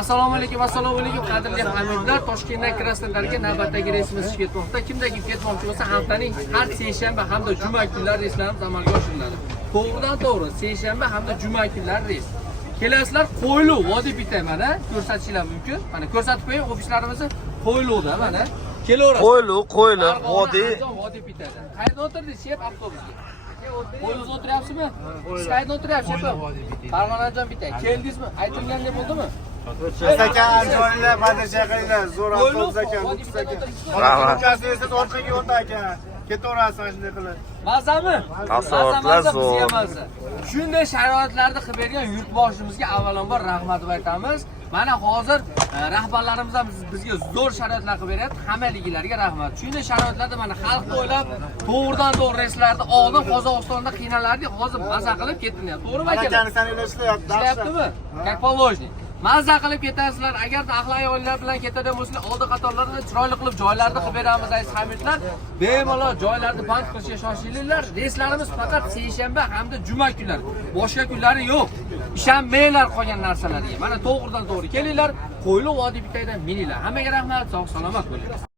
Assalomu alaykum, qadrli hamyurtlar. Toshkentdan Krasnodarga navbatdagi reysimiz ketmoqda. Kimda ketmoqchi bo'lsa, haftaning har seshanba hamda juma kunlari reyslarimiz amalga oshiriladi. To'g'ridan-to'g'ri seshanba hamda juma kunlari reys. Kelasizlar Qo'ylu vodiy bitay mana ko'rsatishingiz mumkin. Mana ko'rsatib qo'ying, ofislarimizni Qo'yluda mana. Kelaverasiz. Qo'ylu, vodiy. Vodiy bitayda. Qayerda o'tirdingiz, shef avtobusga? Qo'yluda o'tiryapsizmi? Siz qayerda o'tiryapsiz, shef? Farg'onajon bitay. Keldingizmi? Aytilganda bo'ldimi? Sakan joylar, badr qilinglar, zo'r avtobus ekan, nukus ekan. Rahmat. Esa orqaga o'ta ekan. Ketaverasiz shunday qilib. Mazami? Taassurotlar zo'r. Shunday sharoitlarda qilib bergan yurtboshimizga avvalambor rahmat aytamiz. Mana hozir rahbarlarimiz ham bizga zo'r sharoitlar qilib beryapti. Hammaligilarga rahmat. Shunday sharoitlarda mana xalqni o'ylab, to'g'ridan-to'g'ri reyslarda oldin Qozog'istonda qiynalardik, hozir maza qilib ketilyapti. To'g'rimi aka? Akani sananglar ishlayapti. Ishlayaptimi? Как положено. Maza qilib ketasizlar. Agarda ahli ayollar bilan ketadigan bo'lsanglar, oldi qatorlarda chiroyli qilib joylarda qilib beramiz aziz hamyurtlar. Bemalol joylarni band qilishga shoshilinglar. Reyslarimiz faqat seshanba hamda juma kunlari. Boshqa kunlari yo'q. Ishonmanglar qolgan narsalarga. Mana to'g'ridan-to'g'ri kelinglar. Qo'yli vodiy bitaydan mininglar. Hammaga rahmat, sog' salomat bo'ling.